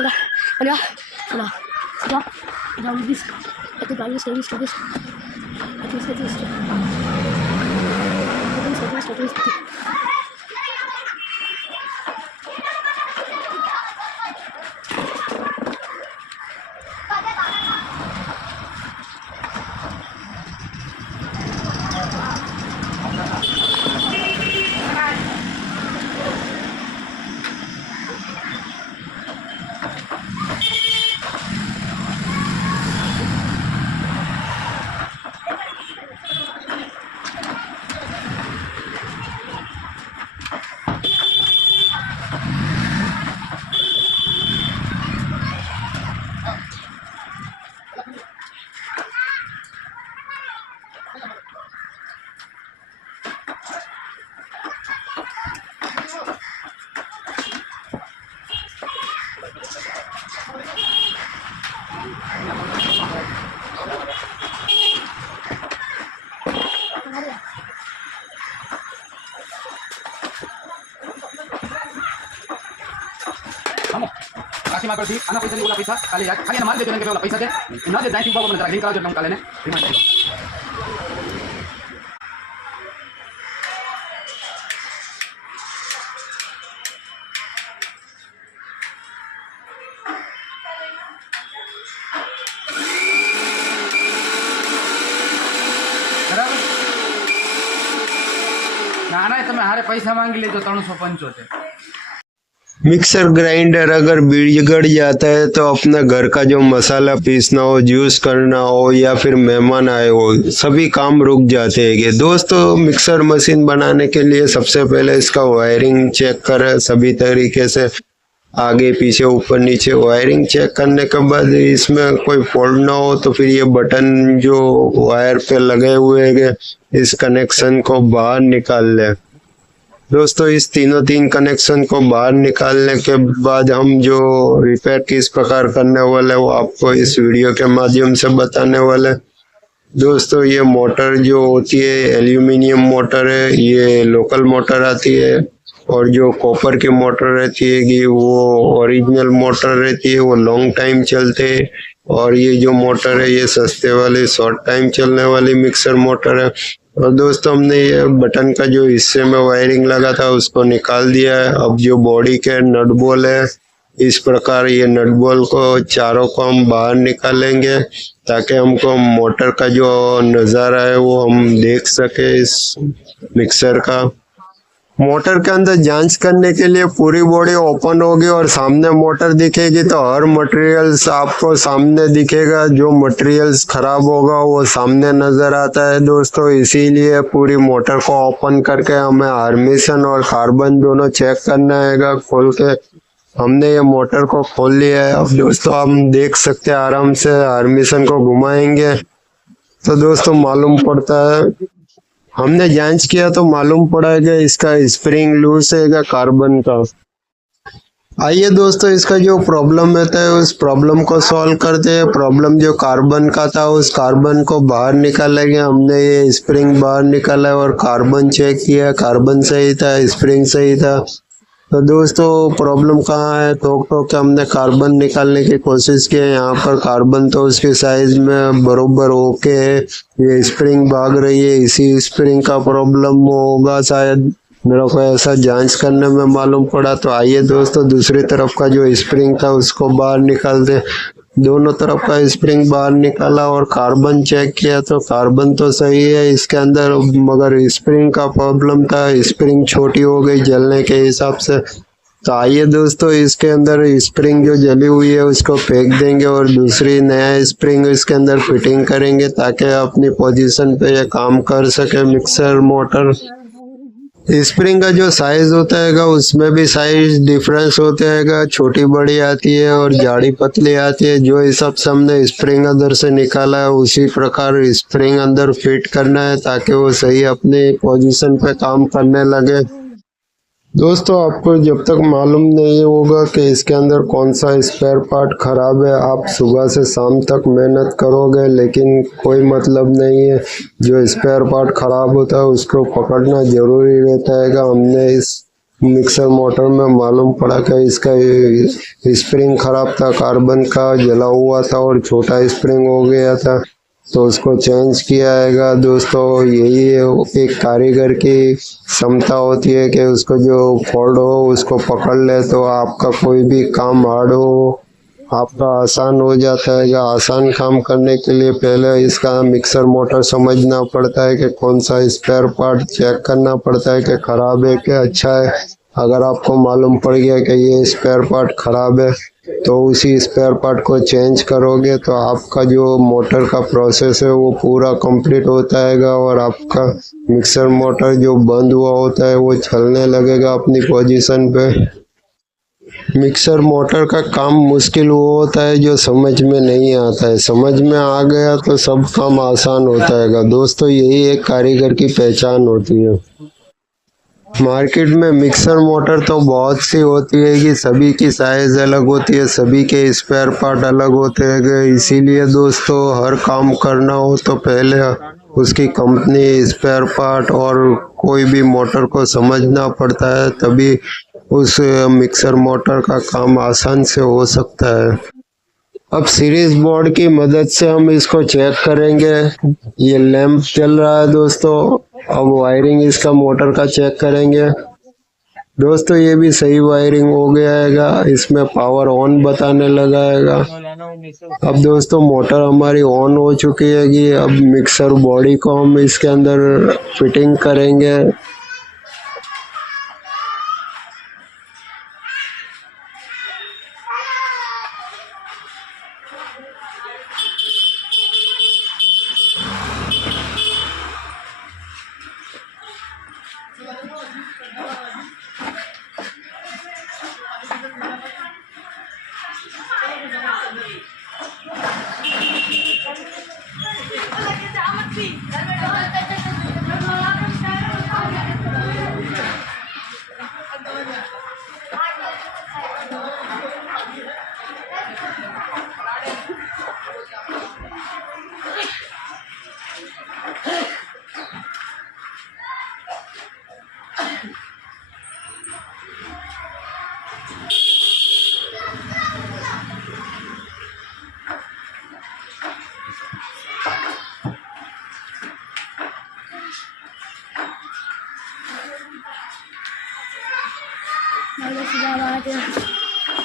Sudah, habis. Itu habis. kasih makan sih, anak पैसा नहीं बोला पैसा, खाली ना मार देते हैं बोला पैसा दे, ना दे जाए बाबा बना ग्रीन कलर जो हम काले ने, रिमाइंड ना ना તમે હારે પૈસા માંગી લેજો 375 मिक्सर ग्राइंडर अगर बिगड़ जाता है तो अपना घर का जो मसाला पीसना हो, जूस करना हो या फिर मेहमान आए हो, सभी काम रुक जाते हैं। कि दोस्तों मिक्सर मशीन बनाने के लिए सबसे पहले इसका वायरिंग चेक करें सभी तरीके से, आगे पीछे ऊपर नीचे वायरिंग चेक करने के बाद इसमें कोई फॉल्ट ना हो तो फिर ये बटन जो वायर पे लगे हुए हैं इस कनेक्शन को बाहर निकाल लें। दोस्तों इस तीन कनेक्शन को बाहर निकालने के बाद हम जो रिपेयर किस प्रकार करने वाले वो आपको इस वीडियो के माध्यम से बताने वाले। दोस्तों ये मोटर जो होती है एल्यूमिनियम मोटर है, ये लोकल मोटर आती है, और जो कॉपर की मोटर रहती है कि वो ओरिजिनल मोटर रहती है, वो लॉन्ग टाइम चलते हैं। और ये जो मोटर है ये सस्ते वाली शॉर्ट टाइम चलने वाली मिक्सर मोटर है। और दोस्तों हमने ये बटन का जो हिस्से में वायरिंग लगा था उसको निकाल दिया है। अब जो बॉडी के नट बोल है इस प्रकार ये नट बोल को चारों को हम बाहर निकालेंगे ताकि हमको मोटर का जो नज़ारा है वो हम देख सके इस मिक्सर का। मोटर के अंदर जांच करने के लिए पूरी बॉडी ओपन होगी और सामने मोटर दिखेगी तो हर मटेरियल्स आपको सामने दिखेगा। जो मटेरियल्स खराब होगा वो सामने नजर आता है दोस्तों, इसीलिए पूरी मोटर को ओपन करके हमें हार्मिशन और कार्बन दोनों चेक करना है। खोल के हमने ये मोटर को खोल लिया है। अब दोस्तों हम देख सकते हैं आराम से, हार्मिशन को घुमाएंगे तो दोस्तों मालूम पड़ता है, हमने जांच किया तो मालूम पड़ा है कि इसका स्प्रिंग लूज है कार्बन का। आइए दोस्तों इसका जो प्रॉब्लम रहता है उस प्रॉब्लम को सॉल्व करते हैं। प्रॉब्लम जो कार्बन का था उस कार्बन को बाहर निकालेंगे। हमने ये स्प्रिंग बाहर निकाला है और कार्बन चेक किया, कार्बन सही था, स्प्रिंग सही था। तो दोस्तों प्रॉब्लम कहाँ है, ठोक के हमने कार्बन निकालने की कोशिश की है। यहाँ पर कार्बन तो उसके साइज में बरोबर ओके है, ये स्प्रिंग भाग रही है, इसी स्प्रिंग का प्रॉब्लम होगा शायद, मेरे को ऐसा जांच करने में मालूम पड़ा। तो आइए दोस्तों दूसरी तरफ का जो स्प्रिंग था उसको बाहर निकाल दे। दोनों तरफ का स्प्रिंग बाहर निकाला और कार्बन चेक किया तो कार्बन तो सही है इसके अंदर, मगर स्प्रिंग का प्रॉब्लम था, स्प्रिंग छोटी हो गई जलने के हिसाब से। तो आइए दोस्तों इसके अंदर स्प्रिंग जो जली हुई है उसको फेंक देंगे और दूसरी नया स्प्रिंग इसके अंदर फिटिंग करेंगे ताकि अपनी पोजीशन पे ये काम कर सके मिक्सर मोटर। स्प्रिंग का जो साइज होता है उसमें भी साइज डिफरेंस होता है, छोटी बड़ी आती है और जाड़ी पतली आती है। जो हिसाब से हमने स्प्रिंग अंदर से निकाला है उसी प्रकार स्प्रिंग अंदर फिट करना है ताकि वो सही अपनी पोजीशन पे काम करने लगे। दोस्तों आपको जब तक मालूम नहीं होगा कि इसके अंदर कौन सा स्पेयर पार्ट खराब है, आप सुबह से शाम तक मेहनत करोगे लेकिन कोई मतलब नहीं है। जो स्पेयर पार्ट खराब होता है उसको पकड़ना जरूरी रहता है। हमने इस मिक्सर मोटर में मालूम पड़ा कि इसका स्प्रिंग खराब था, कार्बन का जला हुआ था और छोटा स्प्रिंग हो गया था तो उसको चेंज किया है। दोस्तों यही एक कारीगर की क्षमता होती है कि उसको जो फॉल्ट हो उसको पकड़ ले तो आपका कोई भी काम हार्ड हो आपका आसान हो जाता है। या आसान काम करने के लिए पहले इसका मिक्सर मोटर समझना पड़ता है कि कौन सा स्पेयर पार्ट चेक करना पड़ता है कि खराब है कि अच्छा है। अगर आपको मालूम पड़ गया कि ये स्पेयर पार्ट खराब है तो उसी स्पेयर पार्ट को चेंज करोगे तो आपका जो मोटर का प्रोसेस है वो पूरा कंप्लीट होता है और आपका मिक्सर मोटर जो बंद हुआ होता है वो चलने लगेगा अपनी पोजीशन पे। मिक्सर मोटर का काम मुश्किल वो होता है जो समझ में नहीं आता है, समझ में आ गया तो सब काम आसान होता है। दोस्तों यही एक कारीगर की पहचान होती है। मार्केट में मिक्सर मोटर तो बहुत सी होती है कि सभी की साइज अलग होती है, सभी के स्पेयर पार्ट अलग होते हैं। इसीलिए दोस्तों हर काम करना हो तो पहले उसकी कंपनी, स्पेयर पार्ट और कोई भी मोटर को समझना पड़ता है, तभी उस मिक्सर मोटर का काम आसान से हो सकता है। अब सीरीज बोर्ड की मदद से हम इसको चेक करेंगे। ये लैंप चल रहा है दोस्तों, अब वायरिंग इसका मोटर का चेक करेंगे। दोस्तों ये भी सही वायरिंग हो गया है, इसमें पावर ऑन बताने लगा है। अब दोस्तों मोटर हमारी ऑन हो चुकी है कि अब मिक्सर बॉडी को हम इसके अंदर फिटिंग करेंगे।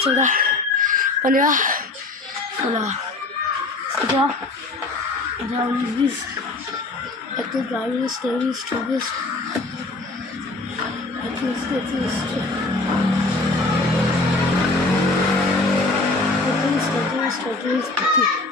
14 15 16 17 18 19 20 21 22 23 24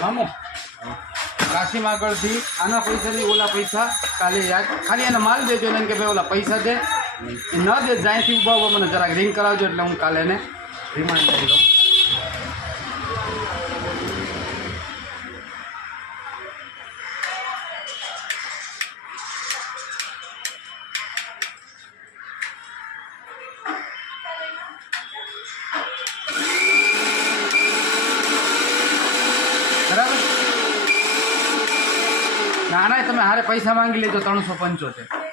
મામો કાશીમાં આગળથી આના પૈસા નહીં ઓલા પૈસા કાલે યાદ ખાલી એને માલ દેજો એને કે ભાઈ ઓલા પૈસા દે એ ન દે જ્યાંથી ઊભા ઊભા મને જરાક રિંગ કરાવજો એટલે હું કાલે એને રિમાન્ડ કરી દઉં. બરાબર ના ના તમે હારે પૈસા માંગી લેજો 375.